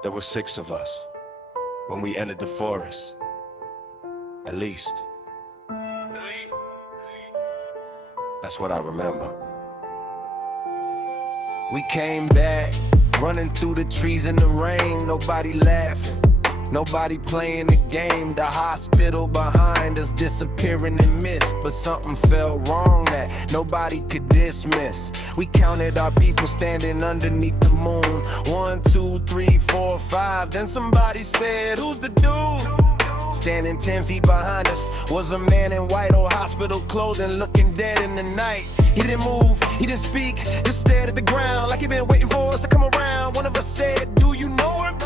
There were 6 of us when we entered the forest. At least. That's what I remember. We came back, running through the trees in the rain. Nobody laughing, nobody playing the game. The hospital behind us disappearing in mist. But something felt wrong that nobody could dismiss. We counted our people standing underneath the moon. 1, 2, 3, 4, 5. Then somebody said, "Who's the dude?" Standing 10 feet behind us was a man in white old hospital clothing, looking dead in the night. He didn't move, he didn't speak, just stared at the ground like he'd been waiting for us to come around. One of us said, "Do you know him?"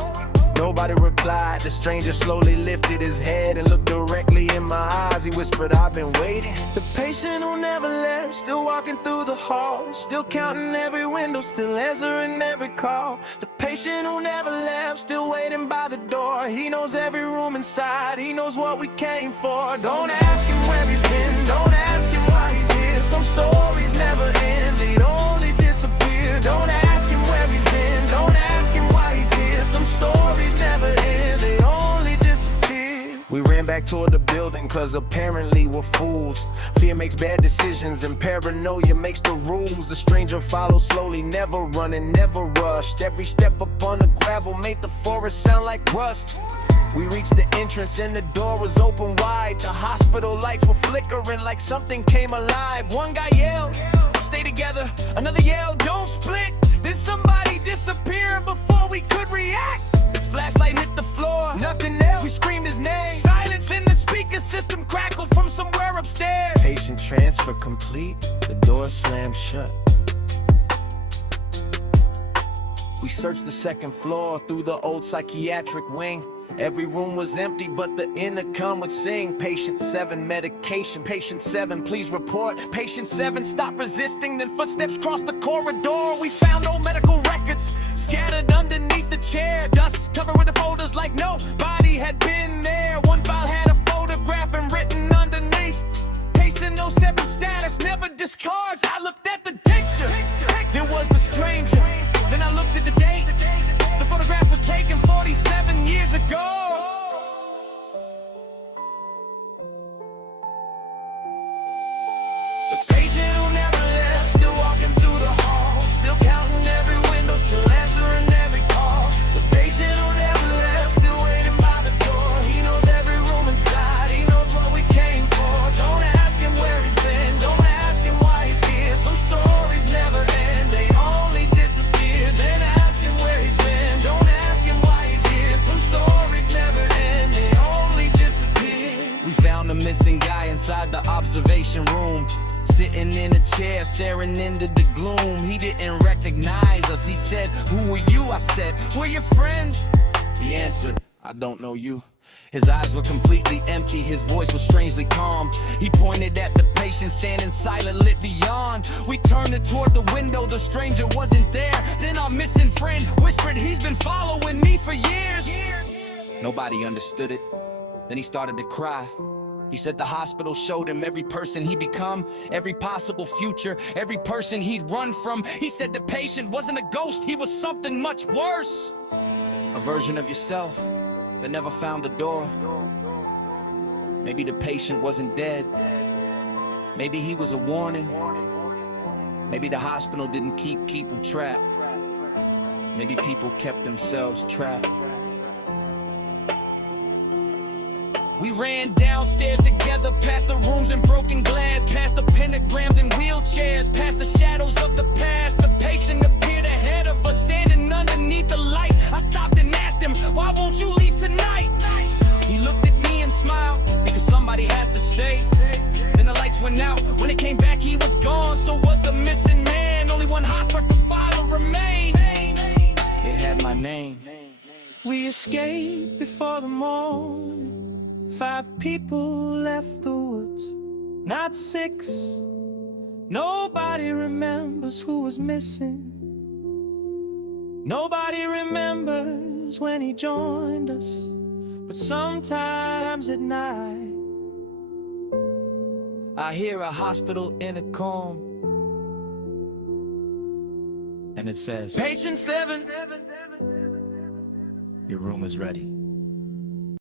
Nobody replied. The stranger slowly lifted his head and looked directly in my eyes. He whispered, "I've been waiting." The patient who never left, still walking through the hall, still counting every window, still answering every call. The patient who never left, still waiting by the door. He knows every room inside, he knows what we came for. Don't ask him where he's been, don't ask him why he's here. Some stories never end, they only disappear. Don't ask him where he's been, don't ask him why he's here. Some stories never end, they only disappear. We ran back toward the building cause apparently we're fools. Fear makes bad decisions and paranoia makes the rules. The stranger followed slowly, never running, never rushed. Every step upon the gravel made the forest sound like rust. We reached the entrance and the door was open wide. The hospital lights were flickering like something came alive. One guy yelled, "Stay together." Another yelled, "Don't split." Then somebody disappeared before we could react. His flashlight hit the floor, nothing else. We screamed his name. Silence in the speaker system crackled from somewhere upstairs. Patient transfer complete, the door slammed shut. We searched the second floor through the old psychiatric wing. Every room was empty, but the intercom would sing. "Patient 7, medication. Patient 7, please report. Patient 7, stop resisting." Then footsteps crossed the corridor. We found old medical records scattered underneath the chair. Dust covered with the folders like nobody had been there. One file had a photograph and written underneath, "Patient 07 status, never discharged." I looked at the picture, it was the stranger. Then I looked at the date, the photograph was taken 47 years ago. The patient who never left, still walking through the hall, still counting every window, still answering every call. The patient who never left, still waiting by the door. He knows every room inside, he knows what we came for. Don't ask him where he's been, don't ask him why he's here. Some stories never end, they only disappear. Then ask him where he's been, don't ask him why he's here. Some stories never end, they only disappear. We found a missing guy inside the observation room, sitting in a chair, staring into the gloom. He didn't recognize us. He said, "Who are you?" I said, "We're your friends." He answered, "I don't know you." His eyes were completely empty, his voice was strangely calm. He pointed at the patient standing silent, lit beyond. We turned it toward the window, the stranger wasn't there. Then our missing friend whispered, "He's been following me for years." Nobody understood it. Then he started to cry. He said the hospital showed him every person he'd become, every possible future, every person he'd run from. He said the patient wasn't a ghost, he was something much worse. A version of yourself that never found the door. Maybe the patient wasn't dead. Maybe he was a warning. Maybe the hospital didn't keep people trapped. Maybe people kept themselves trapped. We ran downstairs together, past the rooms and broken glass, past the pentagrams and wheelchairs, past the shadows of the past. The patient appeared ahead of us, standing underneath the light. I stopped and asked him, "Why won't you leave tonight?" He looked at me and smiled, "Because somebody has to stay." Then the lights went out. When it came back, he was gone. So was the missing man. Only one hospital file remained. It had my name. We escaped before the morning. 5 people left the woods, not 6. Nobody remembers who was missing. Nobody remembers when he joined us. But sometimes at night, I hear a hospital intercom, and it says, "Patient 7, Your room is ready.